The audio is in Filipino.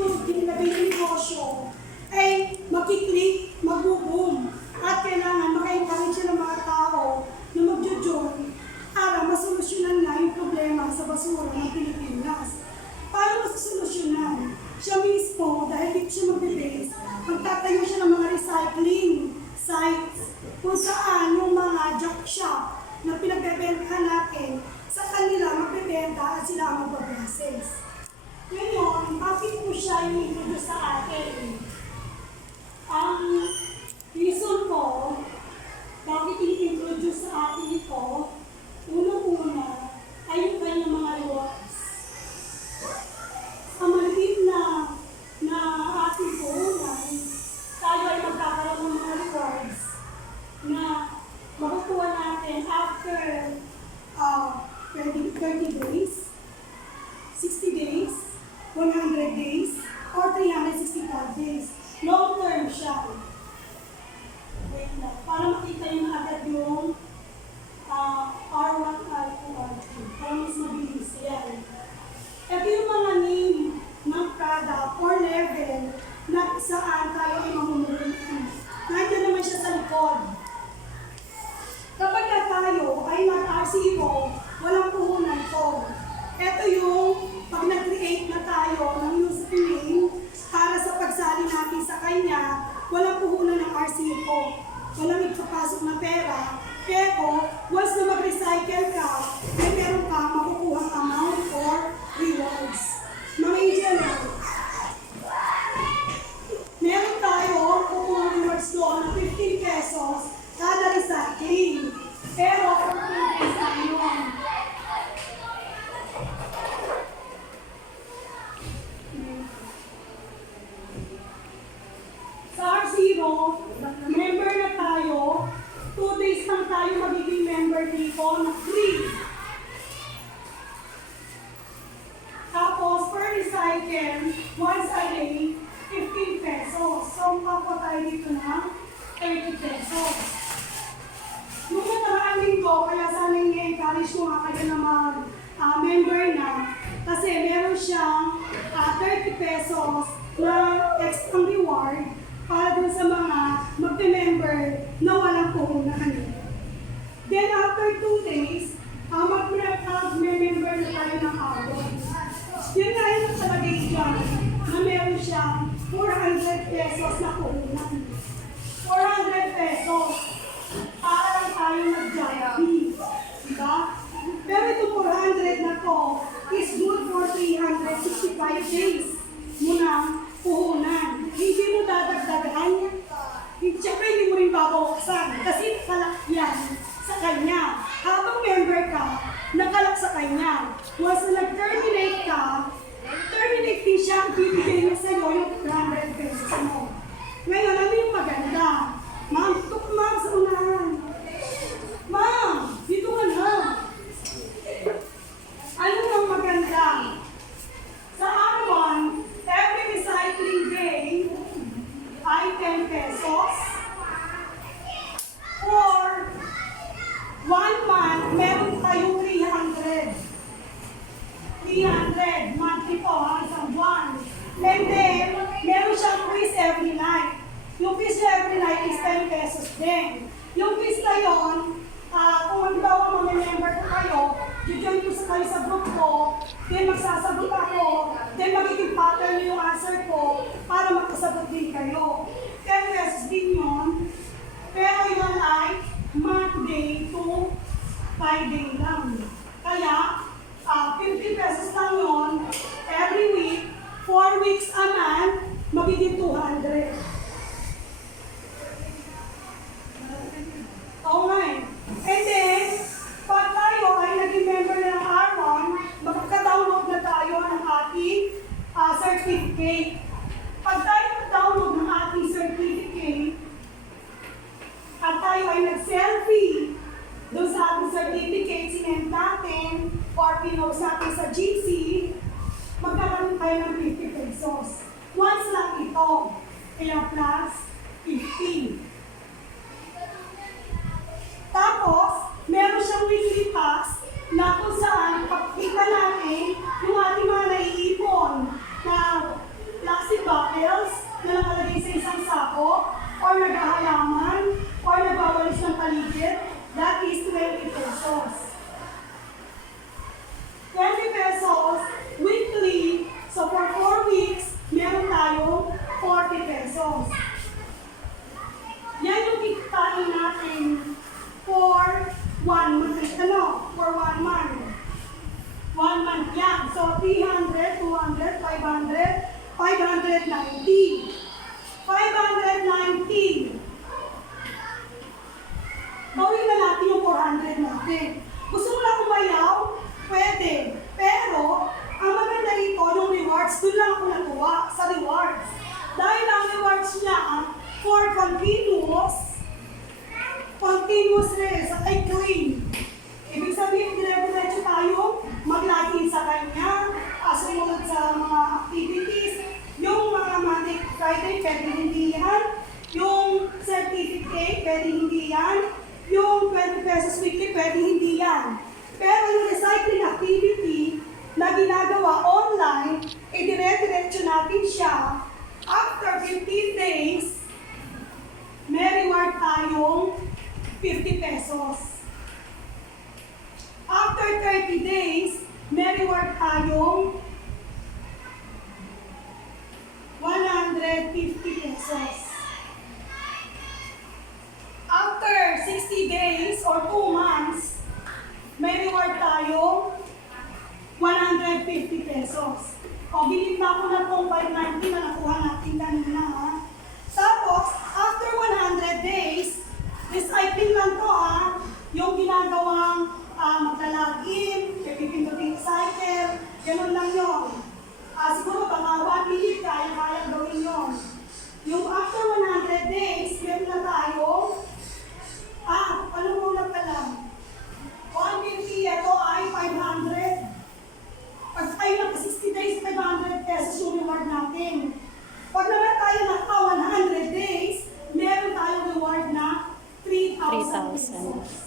yung negosyo ay makiklik, mag-boom. At kailangan maka-encourage siya ng mga tao na mag-join para masolusyonan nga yung problema sa basura ng Pilipinas. Paano masosolusyonan? Siya mismo, dahil dito siya mag-base, magtatayo siya ng mga recycling sites kung saan yung mga junk shop na pinagbebentahan natin sa kanila magbebenta at sila ang magbabases. Ngayon, bakit po siya yung introduce sa atin? Ang reason ko, bakit i-introduce sa atin ito, unang-una ay yung kanyang mga rewards. Sa maliit na ating puhunan, tayo ay magkakaroon ng mga rewards na makukuha natin after 30 days, 60 days, 100 days, or 365 days. Long term siya. Wait lang. Para makita nyo na agad yung R1, R2, R3. Para mas mabilis. Yan. Ito yung mga name ng product or level na saan tayo ay mamumuhin. Nandiyan naman siya sa likod. Kapag tayo ay mag-R0, walang puhunan ko. Ito yung pag nag-create na tayo ng username para sa pagsali natin sa kanya, walang puhunan ng R0. Walang ipapasok na pera. Pero, once na mag-recycle ka, may meron ka makukuha amount or rewards. Mga engineer, meron tayo kukuha rewards doon ng 15 pesos kada recycling. Pero, 15 pesos na yun. Sa R0, member na tayo, 2 days lang tayo magiging member dito na free. Tapos, per recycle, once a day, 15 pesos. So, ako tayo dito na 30 pesos. Nung nakaraan linggo, kaya sana i-encourage ko nga kayo na mag-member na. Kasi meron siyang 30 pesos na extra reward para dun sa mga mag-member na walang puhunan. Then after 2 days, mag-member na tayo ng award. Yun nga yung nakalagay dyan na meron siyang 400 pesos na puhunan. 400 pesos para lang tayo mag-jollibee. Diba? Pero itong 400 na to is good for 365 days muna puhunan. Hindi mo dadagdagan. Siyempre hindi mo rin babawasan kasi nakalak yan sa kanya. Habang member ka, nakalak sa kanya. Once na nag-terminate ka, terminate din siya, bibigay niya sa'yo yung 400 pesos mo. Ngayon, ano yung maganda? Ma'am, tutok ma'am sa unahan. Ma'am, dito ka na. Ano yung maganda? Sa R1, every recycling day ay 10 pesos. Or 1 month, meron tayong 300. 300, monthly po, isang buwan. And then, meron siyang quiz every night. Yung quiz every night is 10 pesos din. Yung quiz na yun, kung halimbawa mamemember ko kayo, join ko sa kayo sa group ko, then magsasagot ako, then magiging pattern yung answer ko para magkasagot din kayo. 10 pesos din yun, pero yun ay Monday to Friday lang. Kaya, 50 pesos lang yun, every week, 4 weeks a month, magiging 200. Okay. And then, pag tayo ay naging member ng R1, magkaka-download na tayo ng ating certificate. Pag tayo nag-download ng ating certificate, at tayo ay nag-selfie doon sa ating certificate, sinend natin, or pinost natin sa GC, magkakaroon tayo ng 50 pesos. Once lang ito, kaya plus 50. Tapos, meron siyang weekly tax na kung saan pagkita natin yung ating mga naiipon na 500, 590. 590. Gawin na natin yung 400 natin. Gusto mo na kumayaw? Pwede. Pero, ang maganda rito, yung rewards, doon lang ako natuwa sa rewards. Dahil ang rewards niya, for continuous race, ay clean. Ibig sabihin, dire-diretso tayo mag-login sa kanya, sumunod sa mga activities, yung mga Monday, Friday, pwede hindi yan, yung certificate, pwede hindi yan, yung 20 pesos weekly, pwede hindi yan. Pero yung recycling activity na ginagawa online, dire-diretso natin siya. After 15 days, may reward tayong 50 pesos. After 30 days, may reward tayong 150 pesos. After 60 days or 2 months, may reward tayong 150 pesos. O, binigla ko na itong 590 na nakuha natin kanina, ha? Tapos, after 100 days, recycling lang to, ha? Yung ginagawang maglalagin, pipindutin cycle, ganun lang yun. Siguro mga 1 minute, kaya gawin yun. Yung after 100 days, meron na tayo, ano muna pala? 150, ito ay 500. Pag tayo lang 60 days, 500 pesos yung reward natin. Pag naman tayo naka 100 days, meron tayong reward na 3,000 pesos.